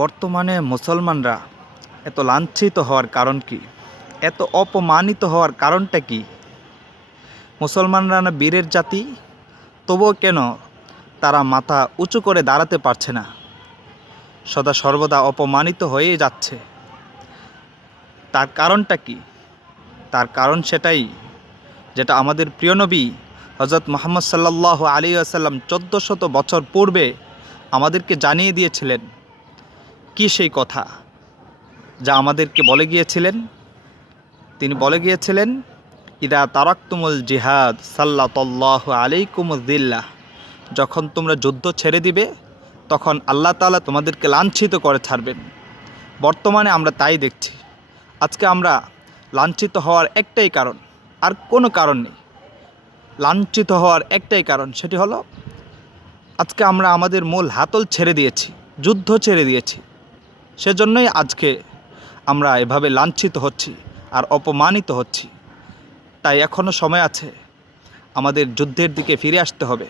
বর্তমানে মুসলমানরা এত লাঞ্ছিত হওয়ার কারণ কি? এত অপমানিত হওয়ার কারণটা কি? মুসলমানরা না বীরের জাতি, তবুও কেন তারা মাথা উঁচু করে দাঁড়াতে পারছে না? সদা সর্বদা অপমানিত হয়েই যাচ্ছে। তার কারণটা কি? তার কারণ সেটাই যেটা আমাদের প্রিয় নবী হযরত মুহাম্মদ সাল্লাল্লাহু আলাইহি ওয়াসাল্লাম 1400 বছর পূর্বে আমাদেরকে জানিয়ে দিয়েছিলেন। কি সেই কথা যা আমাদেরকে বলে গিয়েছিলেন? তিনি বলে গিয়েছিলেন, ইদা তারাকতুমুল জিহাদ সাল্লাল্লাহু আলাইকুমুয যিল্লাহ, যখন তোমরা যুদ্ধ ছেড়ে দিবে তখন আল্লাহ তাআলা তোমাদেরকে লাঞ্ছিত করে ছাড়বেন। বর্তমানে আমরা তাই দেখছি। আজকে আমরা লাঞ্ছিত হওয়ার একটাই কারণ, আর কোনো কারণ নেই। লাঞ্ছিত হওয়ার একটাই কারণ, সেটি হলো আজকে আমরা আমাদের মূল হাতল ছেড়ে দিয়েছি, যুদ্ধ ছেড়ে দিয়েছি। সেজন্যই আজকে আমরা এভাবে লাঞ্ছিত হচ্ছি আর অপমানিত হচ্ছি। তাই এখনও সময় আছে, আমাদের যুদ্ধের দিকে ফিরে আসতে হবে।